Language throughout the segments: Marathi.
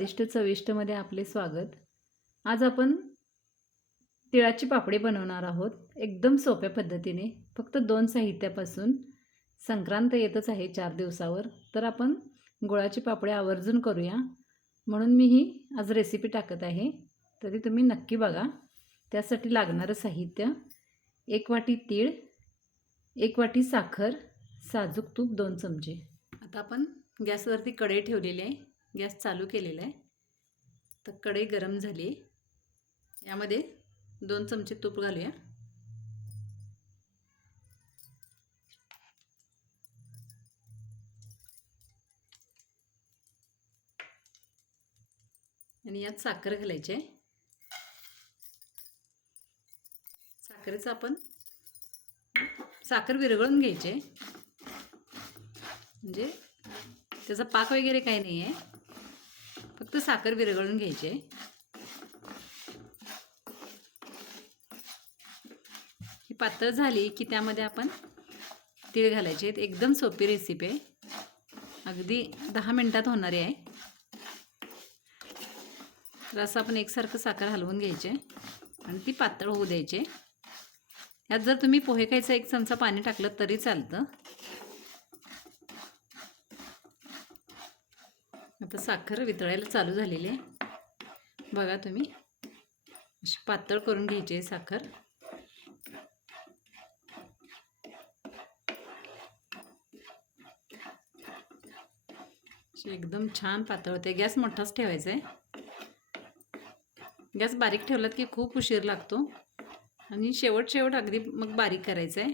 स्वादिष्ट चविष्टमध्ये आपले स्वागत। आज आपण तिळाची पापडी बनवणार आहोत एकदम सोप्या पद्धतीने, फक्त 2 साहित्यापासून। संक्रांत येतच आहे 4 दिवसावर, तर आपण गुळाची पापडी आवर्जून करूया म्हणून मी ही आज रेसिपी टाकत आहे। तरी तुम्ही नक्की बघा। त्यासाठी लागणारे साहित्य: 1 वाटी तीळ, 1 वाटी साखर, साजूक तूप 2 चमचे। आता आपण गॅसवरती कढई ठेवलेली आहे, गॅस चालू केलेला आहे। तर कढई गरम झाली, यामध्ये 2 चमचे तूप घालूया। आणि यात साखर घालायची आहे। साखरेचं आपण साखर विरघळून घ्यायची आहे, म्हणजे त्याचा पाक वगैरे काही नाही आहे, फक्त साखर विरघळून घ्यायची आहे। ही पातळ झाली की त्यामध्ये आपण तीळ घालायचे आहेत। एकदम सोपी रेसिपी आहे, अगदी 10 मिनिटात होणारी आहे। तर असं आपण एकसारखं साखर हलवून घ्यायचे आणि ती पातळ होऊ द्यायची। यात जर तुम्ही पोहे खायचा 1 चमचा पाणी टाकलं तरी चालतं। आता साखर वितळायला चालू झालेली आहे, बघा तुम्ही अशी पातळ करून घ्यायची आहे साखर। एकदम छान पातळ होते। गॅस मोठाच ठेवायचा आहे, गॅस बारीक ठेवलात की खूप उशीर लागतो आणि शेवट अगदी मग बारीक करायचा आहे,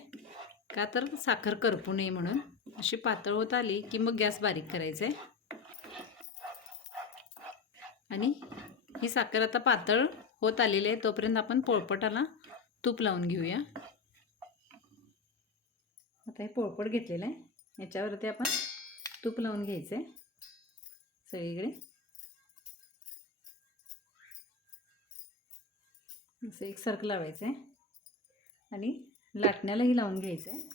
का तर साखर करपू नये म्हणून। अशी पातळ होत आली की मग गॅस बारीक करायचा आहे आणि ही साखर आता पातळ होत आलेली आहे, तोपर्यंत आपण पोळपाटाला तूप लावून घेऊया। आता हे पोळपाट घेतलेलं आहे, याच्यावरती आपण तूप लावून घ्यायचं आहे सगळीकडे। असं एकसारखं लावायचं आहे आणि लाटण्यालाही लावून घ्यायचं आहे।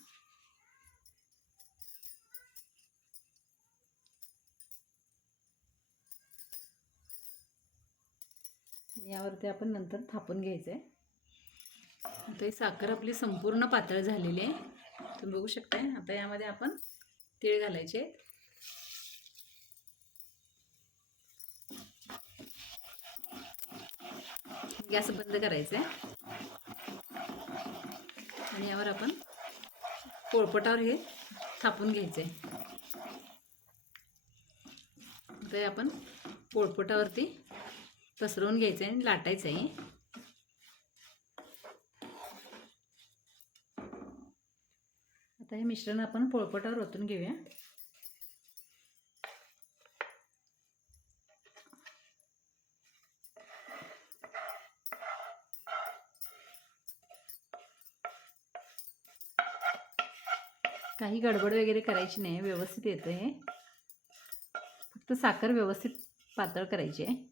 यावरती आपण नंतर थापून घ्यायचं आहे। आता ही साखर आपली संपूर्ण पातळ झालेली आहे, तुम्ही बघू शकता। आता यामध्ये आपण तीळ घालायचे आहेत। गॅस बंद करायचा आहे आणि यावर आपण पोळपाटावर हे थापून घ्यायचे आहे। आता आपण पोळपाटावरती पसरवून घ्यायचं आहे आणि लाटायचं आहे। आता हे मिश्रण आपण पोळपाटावर ओतून घेऊया। काही गडबड वगैरे करायची नाही, व्यवस्थित येतं हे। फक्त साखर व्यवस्थित पातळ करायची आहे।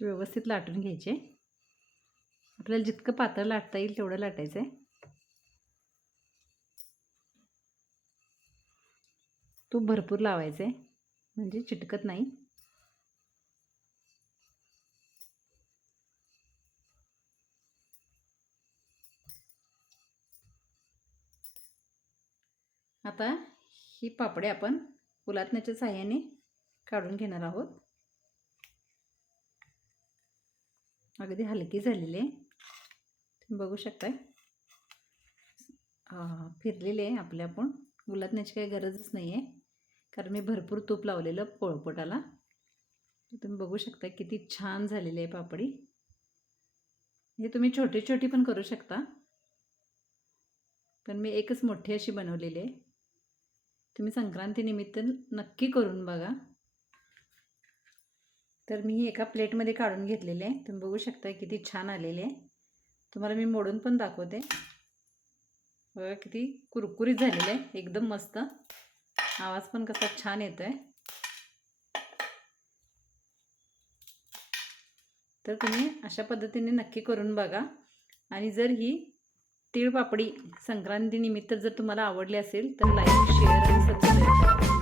व्यवस्थित लाटून घ्यायचे। आपल्याला जितकं पातळ लाटता येईल तेवढं लाटायचं आहे। तूप भरपूर लावायचं आहे, म्हणजे चिटकत नाही। आता ही पापडी आपण उलथण्याच्या सहाय्याने काढून घेणार आहोत। अगदी हलकी झालेली आहे, तुम्ही बघू शकताय। फिरलेले आहे आपले, आपण उलथण्याची काही गरजच नाही आहे, कारण मी भरपूर तूप लावलेलं पोळपाटाला। तुम्ही बघू शकता किती छान झालेली आहे पापडी। हे तुम्ही छोटी छोटी पण करू शकता, पण मी एकच मोठी अशी बनवलेली आहे। तुम्ही संक्रांतीनिमित्त नक्की करून बघा। तर मी एका प्लेटमध्ये काढून घेतलेले आहे, तुम्ही बघू शकता किती छान आलेले आहे। तुम्हाला मी मोडून पण दाखवते, बघा किती कुरकुरीत झालेलं आहे, एकदम मस्त। आवाज पण कसा छान येतोय. तर तुम्ही अशा पद्धतीने नक्की करून बघा. आणि जर ही तीळ पापडी संक्रांतीनिमित्त जर तुम्हाला आवडली असेल तर लाईक, शेअर आणि सबस्क्राईब करा.